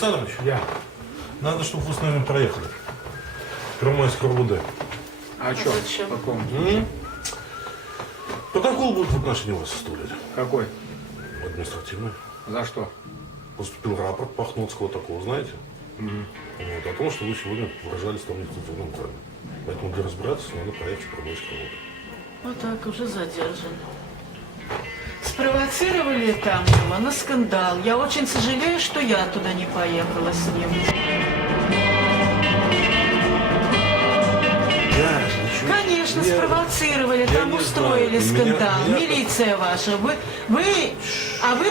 Александрович, Я. надо, чтобы вы с нами проехали. Первомайское РУВД. А что? зачем? Каком? Протокол будет в отношении вас составлять. Какой? Административный. За что? Поступил рапорт Пахнотского такого, знаете? Вот, о том, что вы сегодня выражались там в центральном плане. Поэтому для разбираться надо проехать в Первомайское РУВД. Вот так, уже задержан. Спровоцировали там его на скандал. Я очень сожалею, что я туда не поехала с ним. Я ничего... Конечно, я- спровоцировали, я там не устроили знаю. скандал. Меня- Милиция ваша. Вы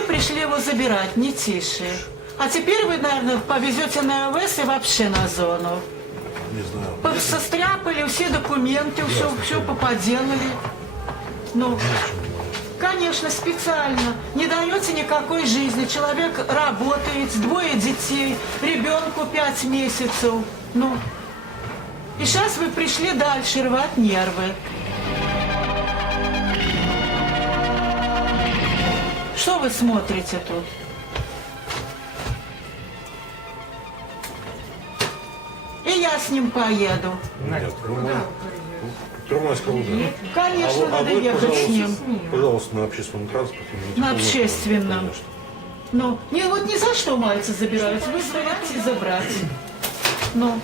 пришли его забирать, не тише. А теперь вы, наверное, повезете на ОВС и вообще на зону. Не знаю. Состряпали все документы, все поподелали. Ну, конечно, специально. Не даете никакой жизни. Человек работает, двое детей, ребенку 5 месяцев. Ну, и сейчас вы пришли дальше рвать нервы. Что вы смотрите тут? И я с ним поеду. Нет, Первомайское РУВД. Конечно, А надо вы, ехать с ним. пожалуйста, на общественном транспорте. На общественном. Конечно. Ну, вот ни за что мальца забирают, вызвать и забрать. Ну,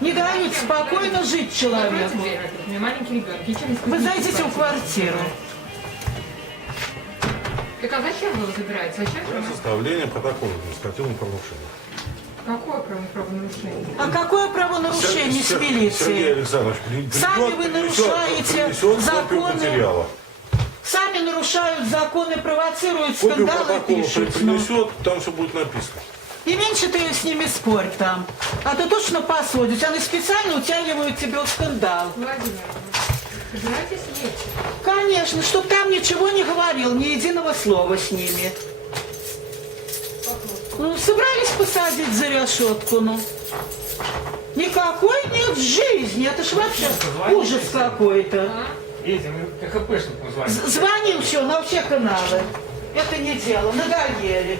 не дают спокойно жить человеку. У меня маленький ребенок. Я чем Вы зайдите в квартиру. Так а зачем вы его забираете? Зачем? Составление протокола административного правонарушения. Какое правонарушение? А какое правонарушение с Сергей милицией? Александрович, Сами вы нарушаете принесет копию законы. материала. Сами нарушают законы, провоцируют Копию скандалы, протокола пишут. Ну. принесет, там все будет написано. И меньше ты с ними спорь там. А то точно посадят. Они специально утягивают тебя в скандал. Владимир, вы собираетесь ехать? Конечно, чтоб там ничего не говорил, ни единого слова с ними. Ну, собрались посадить за решетку, ну. Никакой нет жизни, это ж вообще ужас какой-то. Едем, КХПшник позвонил. Звонил все на все каналы. Это не дело, надоели.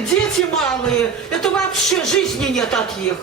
Дети малые, это вообще жизни нет от них.